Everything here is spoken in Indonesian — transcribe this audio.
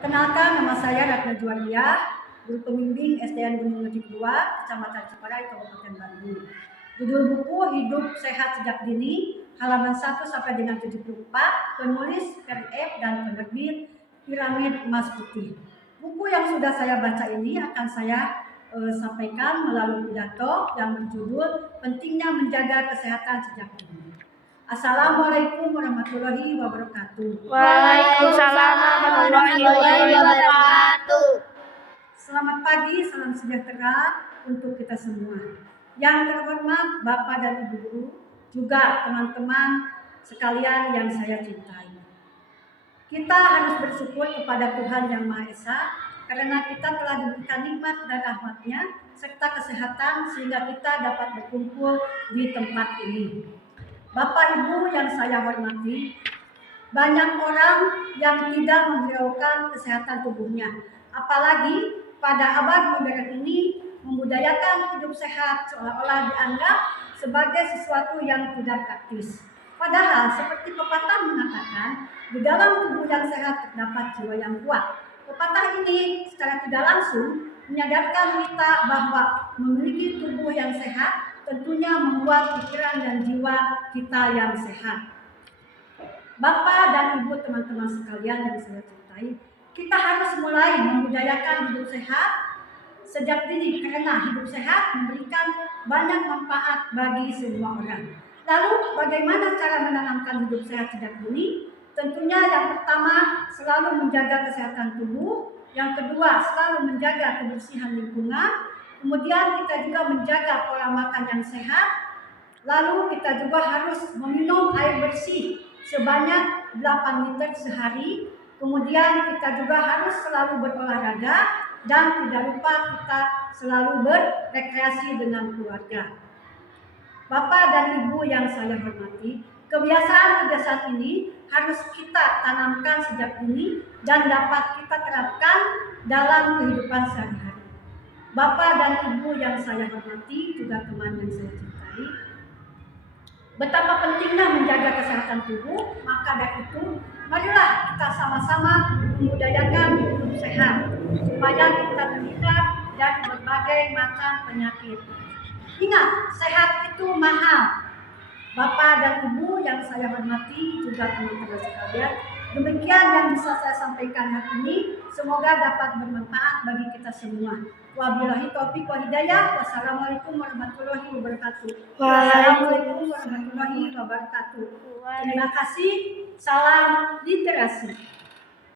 Perkenalkan, nama saya Ratna Juwaria, guru pembimbing SDN Gunung Negeri 2, Kecamatan Ciparai, Kabupaten Bandung. Judul buku Hidup Sehat Sejak Dini, halaman 1 sampai dengan 74, penulis RF dan penerbit Piramid Emas Putih. Buku yang sudah saya baca ini akan saya sampaikan melalui pidato yang berjudul Pentingnya Menjaga Kesehatan Sejak Dini. Assalamualaikum warahmatullahi wabarakatuh. Waalaikumsalam warahmatullahi wabarakatuh. Selamat pagi, salam sejahtera untuk kita semua. Yang terhormat Bapak dan Ibu Guru, juga teman-teman sekalian yang saya cintai. Kita harus bersyukur kepada Tuhan Yang Maha Esa karena kita telah diberikan nikmat dan rahmat-Nya serta kesehatan sehingga kita dapat berkumpul di tempat ini. Bapak Ibu yang saya hormati, banyak orang yang tidak menghiraukan kesehatan tubuhnya. Apalagi pada abad modern ini membudayakan hidup sehat seolah-olah dianggap sebagai sesuatu yang tidak praktis. Padahal seperti pepatah mengatakan, di dalam tubuh yang sehat terdapat jiwa yang kuat. Pepatah ini secara tidak langsung menyadarkan kita bahwa memiliki tubuh yang sehat tentunya membuat pikiran dan jiwa kita yang sehat. Bapak dan Ibu teman-teman sekalian yang saya cintai, kita harus mulai membudayakan hidup sehat sejak dini karena hidup sehat memberikan banyak manfaat bagi semua orang. Lalu bagaimana cara menanamkan hidup sehat sejak dini? Tentunya yang pertama selalu menjaga kesehatan tubuh, yang kedua selalu menjaga kebersihan lingkungan, kemudian kita juga menjaga pola makan yang sehat, lalu kita juga harus meminum air bersih sebanyak 8 liter sehari. Kemudian kita juga harus selalu berolahraga dan tidak lupa kita selalu berrekreasi dengan keluarga. Bapak dan Ibu yang saya hormati, kebiasaan-kebiasaan ini harus kita tanamkan sejak dini dan dapat kita terapkan dalam kehidupan sehari-hari. Bapak dan Ibu yang saya hormati, juga teman yang saya cintai, betapa pentingnya menjaga kesehatan tubuh, maka dari itu marilah kita sama-sama membudayakan hidup sehat supaya kita terhindar dari berbagai macam penyakit. Ingat, sehat itu mahal. Bapak dan Ibu yang saya hormati, juga teman-teman sekalian, demikian yang bisa saya sampaikan hari ini. Semoga dapat bermanfaat bagi kita semua. Wabillahi taufiq wal hidayah. Wassalamualaikum warahmatullahi wabarakatuh. Wassalamualaikum warahmatullahi wabarakatuh. Terima kasih. Salam literasi.